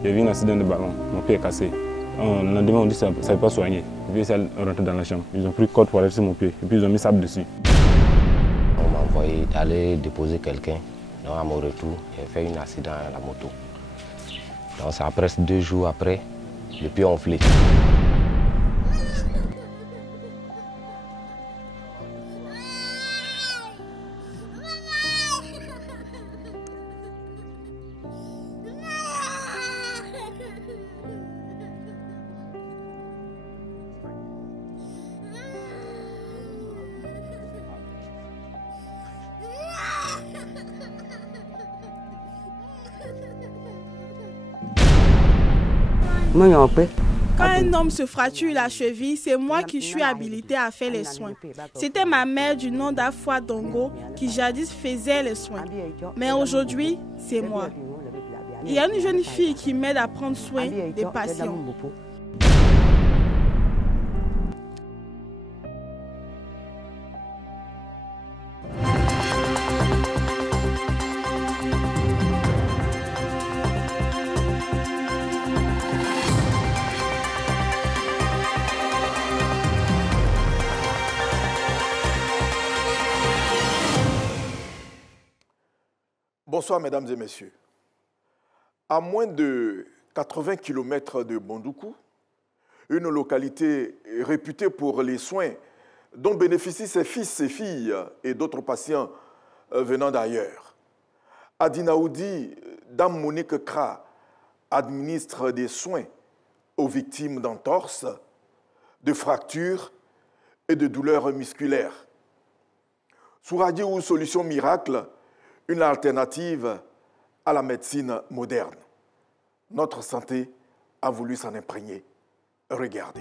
Il y a eu un accident de ballon, mon pied est cassé. On a demandé, on dit que ça ne savait pas soigner. Et puis, ils sont rentrés dans la chambre. Ils ont pris corde pour aller sur mon pied. Et puis, ils ont mis sable dessus. On m'a envoyé aller déposer quelqu'un. Donc, à mon retour, j'ai fait un accident à la moto. Donc, ça a presque 2 jours après, le pied enflé. Quand un homme se fracture la cheville, c'est moi qui suis habilitée à faire les soins. C'était ma mère du nom d'Afwa Dongo qui jadis faisait les soins. Mais aujourd'hui, c'est moi. Il y a une jeune fille qui m'aide à prendre soin des patients. Bonsoir mesdames et messieurs. À moins de 80 km de Bondoukou, une localité réputée pour les soins dont bénéficient ses fils, ses filles et d'autres patients venant d'ailleurs. À Dinaoudi, Dame Monique Kra administre des soins aux victimes d'entorses, de fractures et de douleurs musculaires. Souradi ou Solution Miracle, une alternative à la médecine moderne. Notre santé a voulu s'en imprégner. Regardez.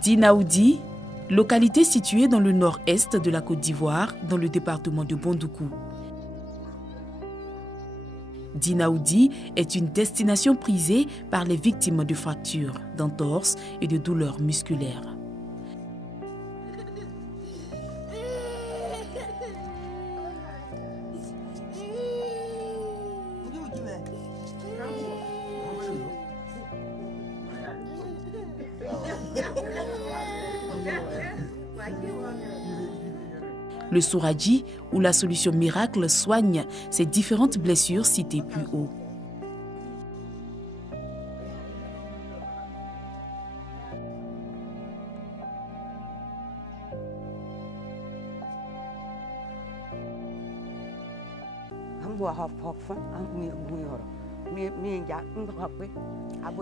Dinaoudi, localité située dans le nord-est de la Côte d'Ivoire, dans le département de Bondoukou. Dinaoudi est une destination prisée par les victimes de fractures, d'entorses et de douleurs musculaires. Le Souradi ou la Solution Miracle soigne ces différentes blessures citées plus haut.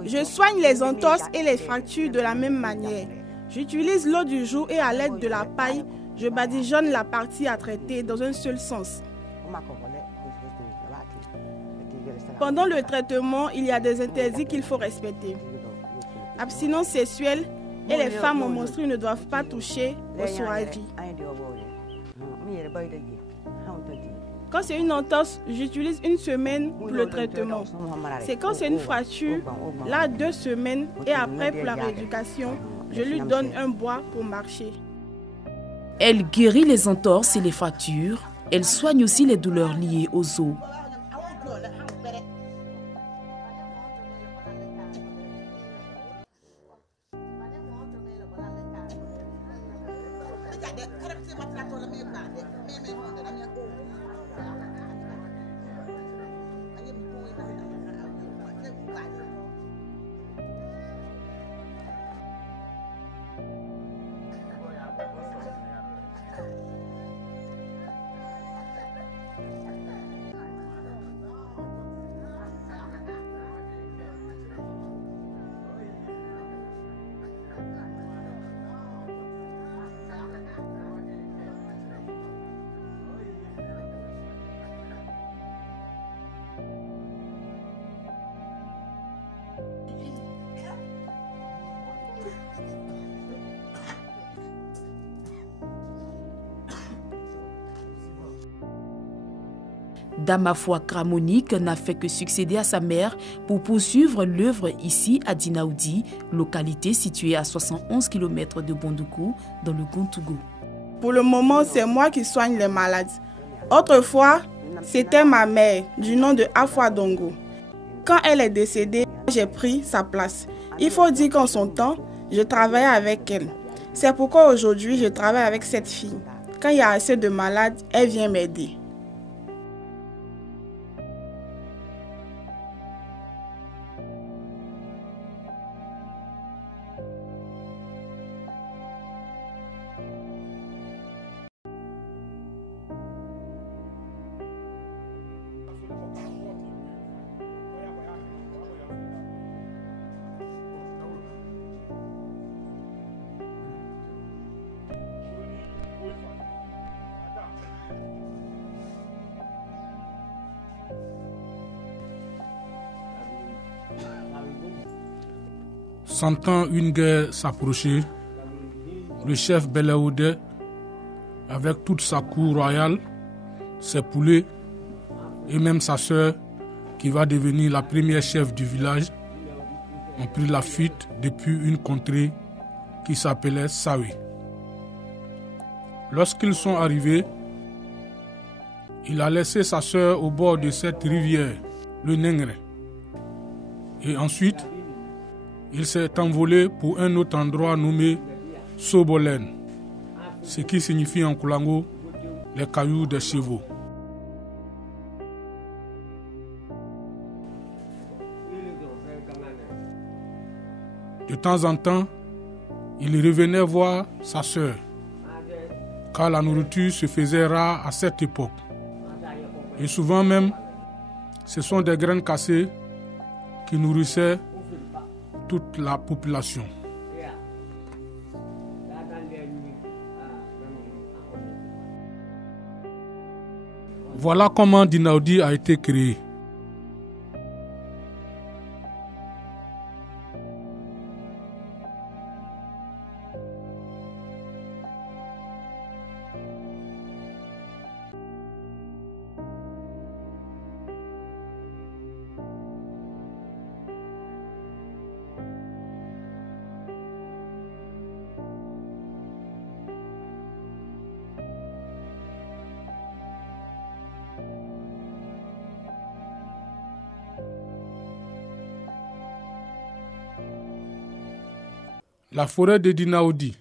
Je soigne les entorses et les fractures de la même manière. J'utilise l'eau du jour et à l'aide de la paille, je badigeonne la partie à traiter dans un seul sens. Pendant le traitement, il y a des interdits qu'il faut respecter. Abstinence sexuelle et les femmes en menstrues ne doivent pas toucher au souradi. Quand c'est une entorse, j'utilise 1 semaine pour le traitement. C'est quand c'est une fracture, là 2 semaines et après pour la rééducation, je lui donne un bois pour marcher. Elle guérit les entorses et les fractures. Elle soigne aussi les douleurs liées aux os. Damafoua Kramonique n'a fait que succéder à sa mère pour poursuivre l'œuvre ici à Dinaoudi, localité située à 71 km de Bondoukou, dans le Gontougo. Pour le moment, c'est moi qui soigne les malades. Autrefois, c'était ma mère, du nom de Afwa Dongo. Quand elle est décédée, j'ai pris sa place. Il faut dire qu'en son temps, je travaillais avec elle. C'est pourquoi aujourd'hui, je travaille avec cette fille. Quand il y a assez de malades, elle vient m'aider. Sentant une guerre s'approcher, le chef Belaoudé, avec toute sa cour royale, ses poulets et même sa sœur, qui va devenir la première chef du village, ont pris la fuite depuis une contrée qui s'appelait Sawi. Lorsqu'ils sont arrivés, il a laissé sa sœur au bord de cette rivière, le Nengre. Et ensuite, il s'est envolé pour un autre endroit nommé Sobolen, ce qui signifie en Koulango les cailloux des chevaux. De temps en temps, il revenait voir sa sœur, car la nourriture se faisait rare à cette époque. Et souvent même, ce sont des graines cassées qui nourrissaient toute la population. Voilà comment Dinaoudi a été créé. La forêt de Dinaoudi,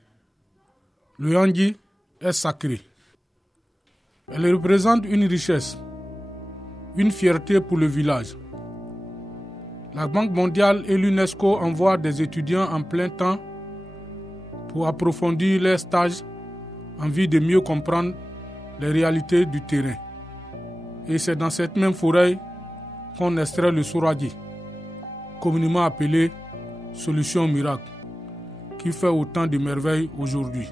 le Yangui, est sacrée. Elle représente une richesse, une fierté pour le village. La Banque mondiale et l'UNESCO envoient des étudiants en plein temps pour approfondir leurs stages en vue de mieux comprendre les réalités du terrain. Et c'est dans cette même forêt qu'on extrait le Souradi, communément appelé solution miracle, qui fait autant de merveilles aujourd'hui.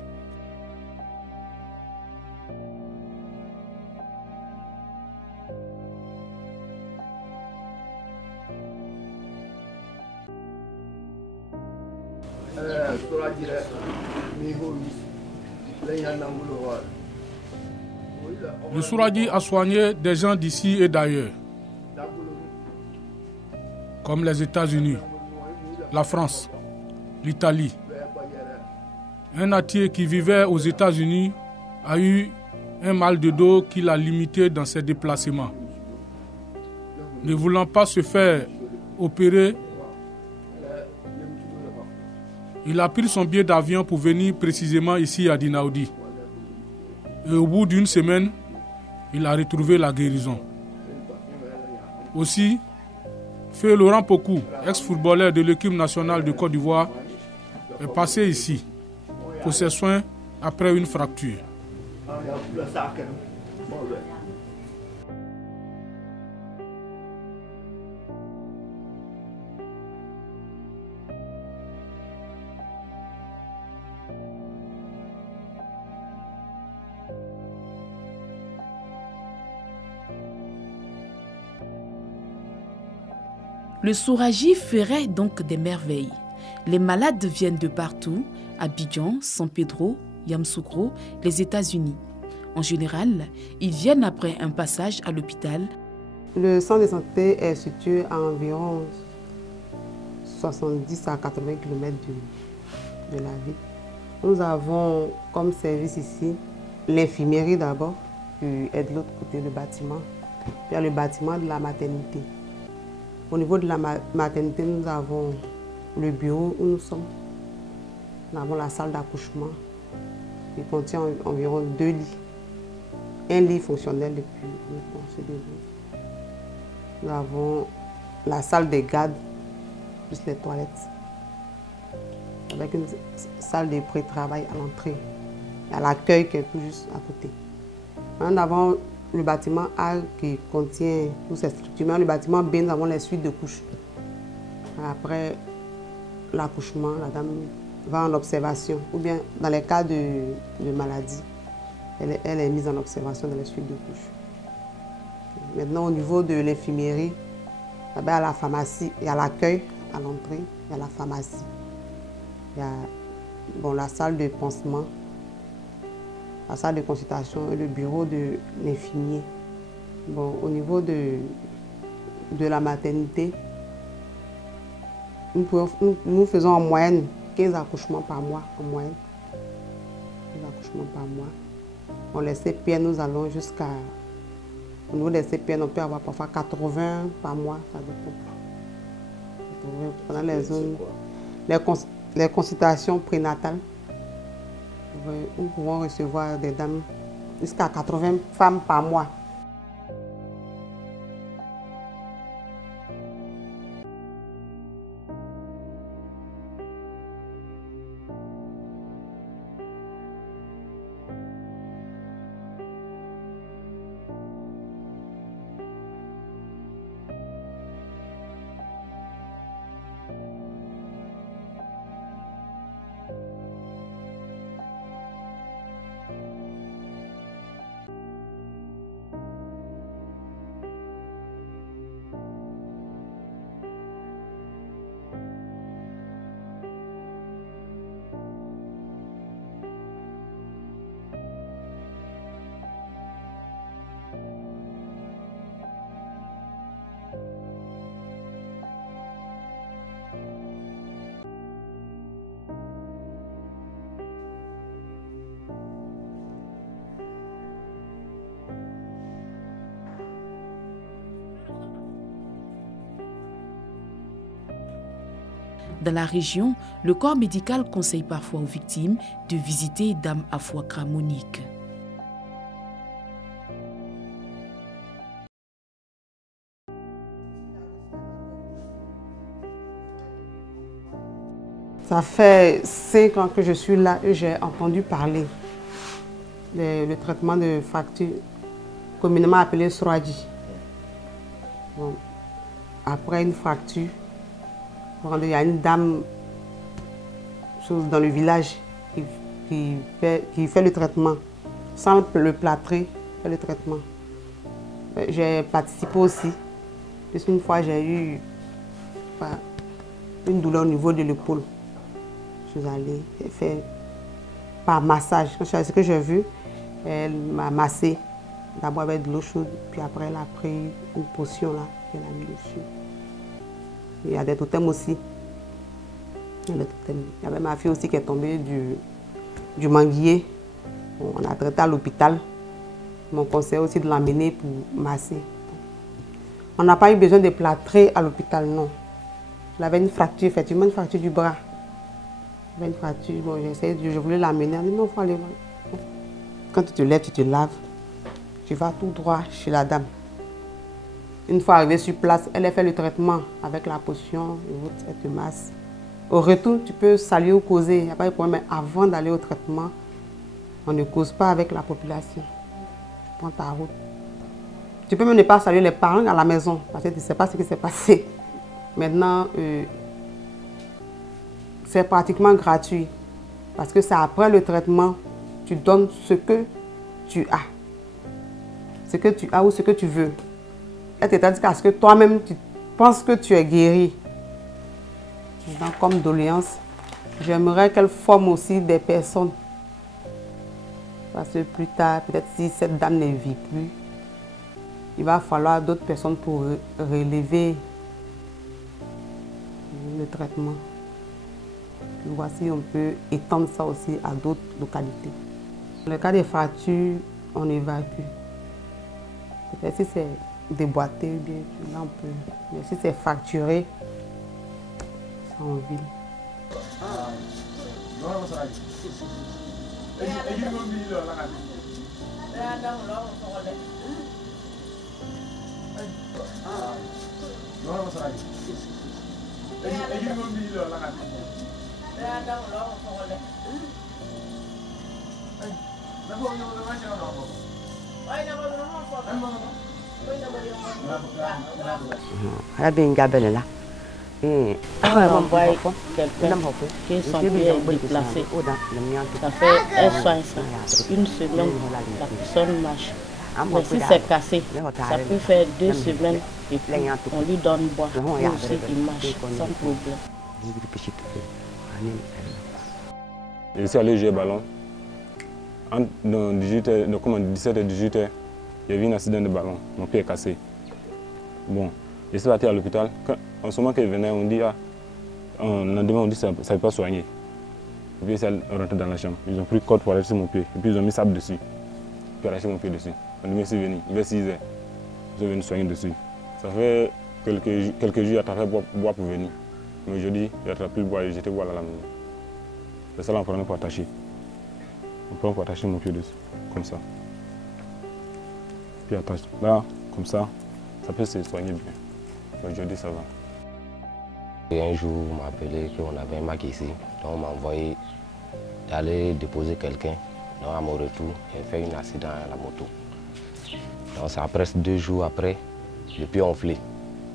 Le Souradi a soigné des gens d'ici et d'ailleurs, comme les États-Unis, la France, l'Italie. Un Natier qui vivait aux États-Unis a eu un mal de dos qui l'a limité dans ses déplacements. Ne voulant pas se faire opérer, il a pris son billet d'avion pour venir précisément ici à Dinaoudi. Et au bout d'une semaine, il a retrouvé la guérison. Aussi, Feu Laurent Pokou, ex-footballeur de l'équipe nationale de Côte d'Ivoire, est passé ici pour ses soins après une fracture. Le Souraji ferait donc des merveilles. Les malades viennent de partout, Abidjan, San Pedro, Yamoussoukro, les États-Unis. En général, ils viennent après un passage à l'hôpital. Le centre de santé est situé à environ 70 à 80 km de la ville. Nous avons comme service ici l'infirmerie d'abord, qui est de l'autre côté du bâtiment, puis il y a le bâtiment de la maternité. Au niveau de la maternité, nous avons le bureau où nous sommes. Nous avons la salle d'accouchement qui contient environ 2 lits. Un lit fonctionnel depuis ce début. Nous avons la salle des gardes, plus les toilettes, avec une salle de pré-travail à l'entrée. Il y a l'accueil qui est tout juste à côté. Nous avons le bâtiment A qui contient toutes ces structures. Dans le bâtiment B, nous avons les suites de couches. Après l'accouchement, la dame va en observation. Ou bien dans les cas de maladie, elle est mise en observation dans les suites de couches. Maintenant, au niveau de l'infirmerie, à la pharmacie, il y a l'accueil à l'entrée, il y a la pharmacie. Il y a la salle de pansement, la salle de consultation et le bureau de l'infirmier. Au niveau de la maternité, nous faisons en moyenne 15 accouchements par mois. En moyenne. 15 accouchements par mois. Dans les CPN, nous allons jusqu'à... Au niveau des CPN, on peut avoir parfois 80 par mois, ça dépend. Pendant les zones... Les consultations prénatales, nous pouvons recevoir des dames jusqu'à 80 femmes par mois. Dans la région, le corps médical conseille parfois aux victimes de visiter Dame Afouakra Monique. Ça fait 5 ans que je suis là et j'ai entendu parler du traitement de fracture communément appelé Souradi. Après une fracture, il y a une dame dans le village qui fait le traitement, sans le plâtrer, fait le traitement. J'ai participé aussi. Juste une fois, j'ai eu une douleur au niveau de l'épaule. Je suis allée, j'ai fait par massage. C'est ce que j'ai vu. Elle m'a massé d'abord avec de l'eau chaude, puis après elle a pris une potion là, qu'elle a mis dessus. Il y a des totems aussi. Il y avait ma fille aussi qui est tombée du manguier. Bon, on a traité à l'hôpital. Ils m'ont conseillé aussi de l'emmener pour masser. On n'a pas eu besoin de plâtrer à l'hôpital, non. Elle avait une fracture, effectivement, une fracture du bras. Elle avait une fracture, bon, je voulais l'amener. Elle dit non, il faut aller. Quand tu te lèves, tu te laves. Tu vas tout droit chez la dame. Une fois arrivée sur place, elle a fait le traitement avec la potion, elle te masse. Au retour, tu peux saluer ou causer, il n'y a pas de problème. Mais avant d'aller au traitement, on ne cause pas avec la population. Tu prends ta route. Tu peux même ne pas saluer les parents à la maison parce que tu ne sais pas ce qui s'est passé. Maintenant, c'est pratiquement gratuit parce que c'est après le traitement, tu donnes ce que tu as. Ce que tu as ou ce que tu veux. C'est-à-dire qu'à ce que toi-même, tu penses que tu es guéri. Donc, comme doléance, j'aimerais qu'elle forme aussi des personnes. Parce que plus tard, peut-être si cette dame ne vit plus, il va falloir d'autres personnes pour relever le traitement. Puis voici, on peut étendre ça aussi à d'autres localités. Dans le cas des fractures, on évacue. Peut-être si c'est déboîté, bien, là on peut. Mais si c'est fracturé, c'est en ville. Quelqu'un qui son pied est déplacé. Ça fait un soin, une semaine, la personne marche. Mais si c'est cassé, ça peut faire 2 semaines et puis on lui donne boire. Et aussi il marche sans problème. Je suis allé jouer au ballon. Dans 17h et 18h, il y a eu un accident de ballon. Mon pied est cassé. Bon, je suis parti à l'hôpital. En ce moment qu'il venait, on dit on dit ça ne va pas soigner. Et puis elle est rentrée dans la chambre. Ils ont pris corde pour arracher mon pied. Et puis ils ont mis sable dessus. Puis arraché mon pied dessus. On dit, merci venu. Vers 6h. Ils sont venus soigner dessus. Ça fait quelques jours, j'ai attrapé bois pour venir. Mais aujourd'hui, j'ai attrapé le bois et j'étais bois à la maison. C'est ça là, on prenait pour attacher. On prend pour attacher mon pied dessus. Comme ça. Puis attache. Là, comme ça, ça peut se soigner bien. Aujourd'hui, ça va. Et un jour, on m'a appelé qu'on avait un Mac ici. Donc on m'a envoyé d'aller déposer quelqu'un. Donc à mon retour, j'ai fait un accident à la moto. Donc c'est presque 2 jours après, le pied enflé.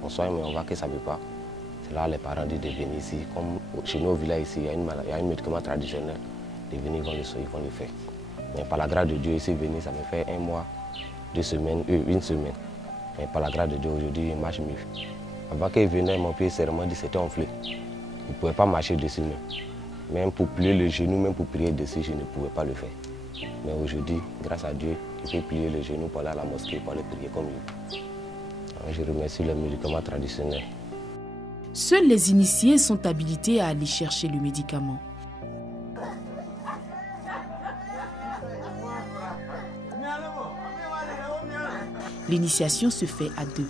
On soigne mais on voit que ça ne veut pas. C'est là les parents disent de venir ici. Comme chez nous au village ici, il y a un médicament traditionnel. De venir, ils vont le soigner, ils vont le faire. Mais par la grâce de Dieu, ici venir, ça me fait 1 mois, 2 semaines, 1 semaine. Mais par la grâce de Dieu, aujourd'hui, il marche mieux. Avant qu'il venait, mon pied serment dit c'était enflé. Je ne pouvais pas marcher dessus. Même pour plier le genou, même pour prier dessus, je ne pouvais pas le faire. Mais aujourd'hui, grâce à Dieu, je peux plier le genou pour aller à la mosquée, pour aller prier comme lui. Alors, je remercie les médicaments traditionnels. Seuls les initiés sont habilités à aller chercher le médicament. L'initiation se fait à 2.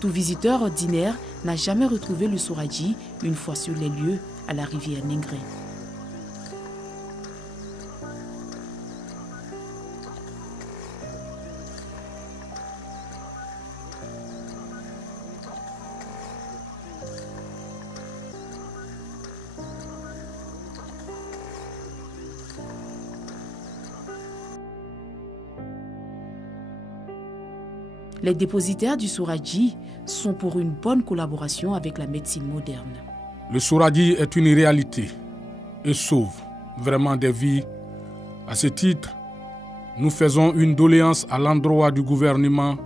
Tout visiteur ordinaire n'a jamais retrouvé le Souraji une fois sur les lieux à la rivière Ningré. Les dépositaires du Souraji sont pour une bonne collaboration avec la médecine moderne. Le Souraji est une réalité et sauve vraiment des vies. À ce titre, nous faisons une doléance à l'endroit du gouvernement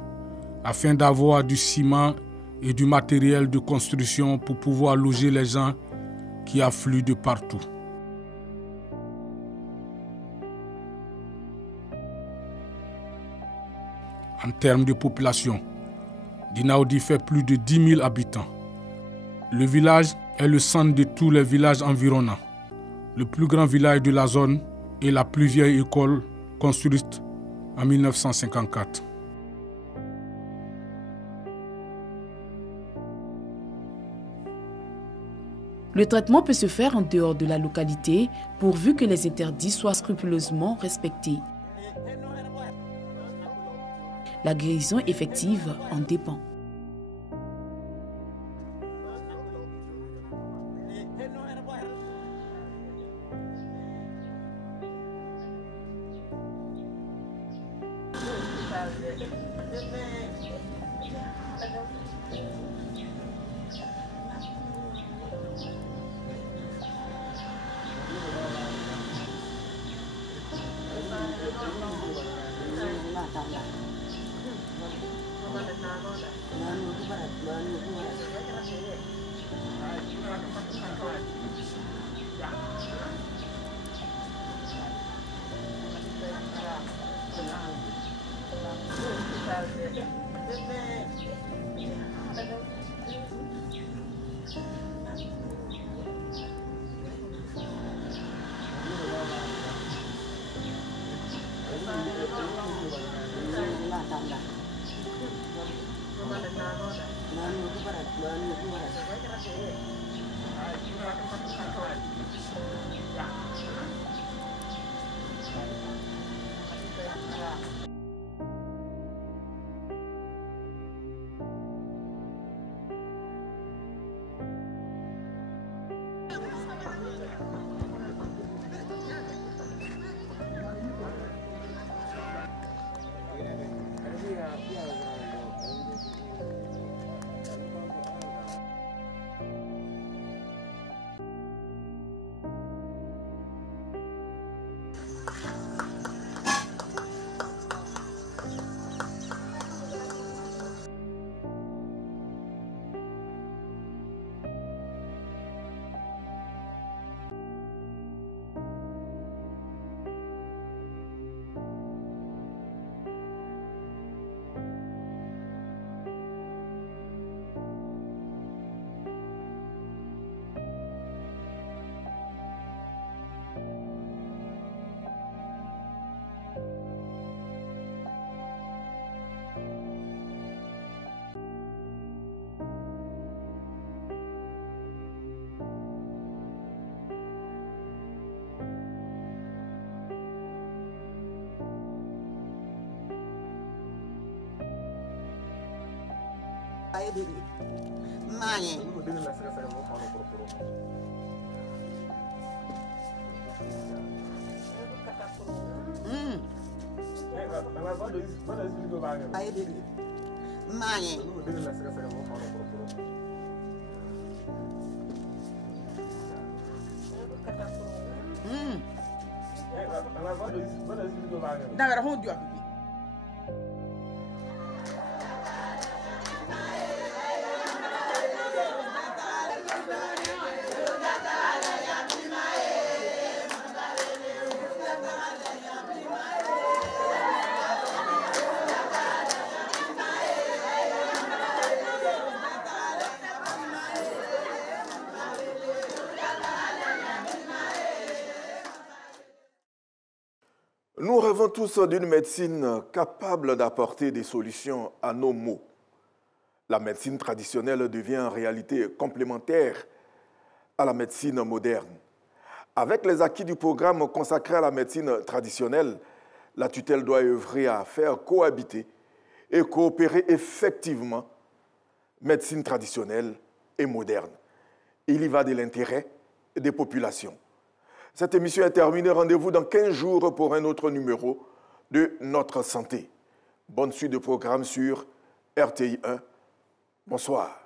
afin d'avoir du ciment et du matériel de construction pour pouvoir loger les gens qui affluent de partout. en termes de population. Dinaoudi fait plus de 10 000 habitants. Le village est le centre de tous les villages environnants. Le plus grand village de la zone et la plus vieille école construite en 1954. Le traitement peut se faire en dehors de la localité pourvu que les interdits soient scrupuleusement respectés. La guérison effective en dépend. Nous rêvons tous d'une médecine capable d'apporter des solutions à nos maux. La médecine traditionnelle devient en réalité complémentaire à la médecine moderne. Avec les acquis du programme consacré à la médecine traditionnelle, la tutelle doit œuvrer à faire cohabiter et coopérer effectivement médecine traditionnelle et moderne. Il y va de l'intérêt des populations. Cette émission est terminée. Rendez-vous dans 15 jours pour un autre numéro de Notre Santé. Bonne suite de programme sur RTI 1. Bonsoir.